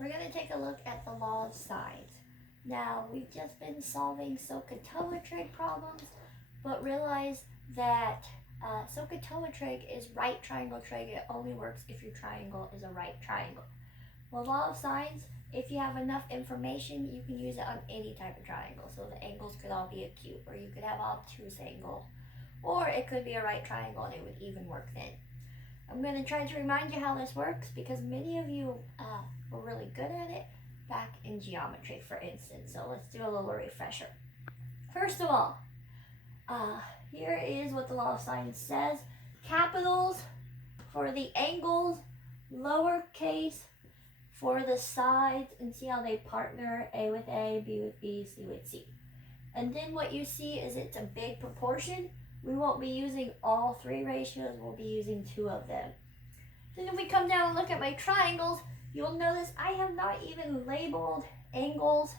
we're going to take a look at the law of sines. Now, we've just been solving SOHCAHTOA trig problems, but realize that SOHCAHTOA trig is right triangle trig. It only works if your triangle is a right triangle. Well, law of sines, if you have enough information, you can use it on any type of triangle. So the angles could all be acute, or you could have obtuse angle, or it could be a right triangle and it would even work then. I'm going to try to remind you how this works because many of you were really good at it back in geometry, for instance. So let's do a little refresher. First of all, here is what the law of sines says. Capitals for the angles, lowercase for the sides, and see how they partner, A with A, B with B, C with C. And then what you see is it's a big proportion. We won't be using all three ratios, we'll be using two of them. Then if we come down and look at my triangles, you'll notice I have not even labeled angles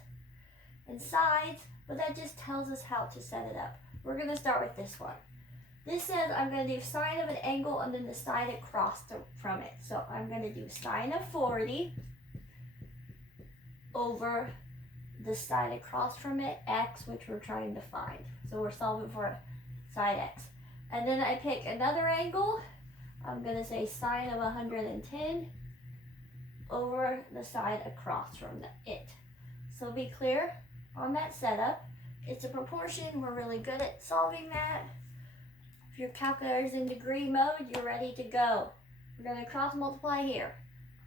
and sides, but that just tells us how to set it up. We're going to start with this one. This says I'm going to do sine of an angle and then the side across from it. So I'm going to do sine of 40 over the side across from it, x, which we're trying to find. So we're solving for side x. And then I pick another angle. I'm going to say sine of 110 over the side across from it. So be clear on that setup. It's a proportion. We're really good at solving that. If your calculator's in degree mode, you're ready to go. We're going to cross multiply here.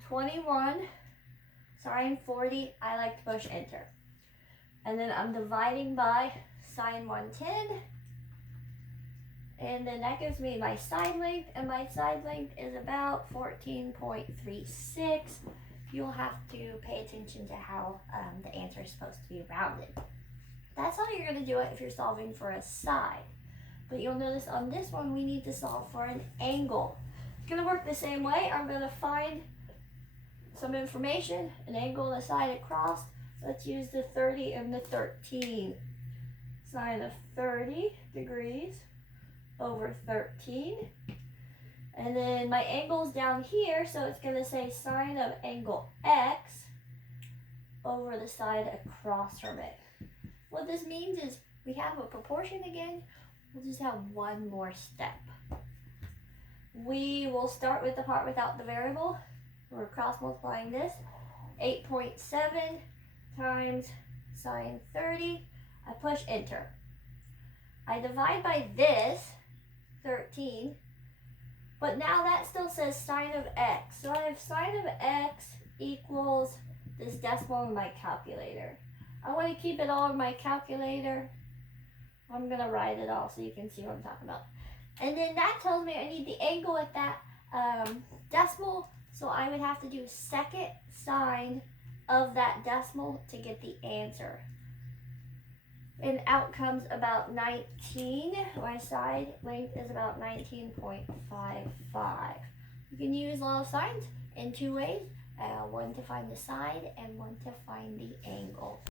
21 sine 40, I like to push enter. And then I'm dividing by sine 110. And then that gives me my side length, and my side length is about 14.36. You'll have to pay attention to how the answer is supposed to be rounded. That's how you're going to do it if you're solving for a side. But you'll notice on this one, we need to solve for an angle. It's going to work the same way. I'm going to find some information, an angle and a side across. Let's use the 30 and the 13. Sine of 30 degrees over 13. And then my angle's down here, so it's going to say sine of angle x over the side across from it. What this means is we have a proportion again. We'll just have one more step. We will start with the part without the variable. We're cross multiplying this. 8.7 times sine 30. I push enter. I divide by this, 13, but now that still says sine of x. So I have sine of x equals this decimal in my calculator. I want to keep it all in my calculator. I'm going to write it all so you can see what I'm talking about. And then that tells me I need the angle at that decimal, so I would have to do second sine of that decimal to get the answer. And out comes about 19. My side length is about 19.55. You can use law of sines in two ways. One to find the side and one to find the angle.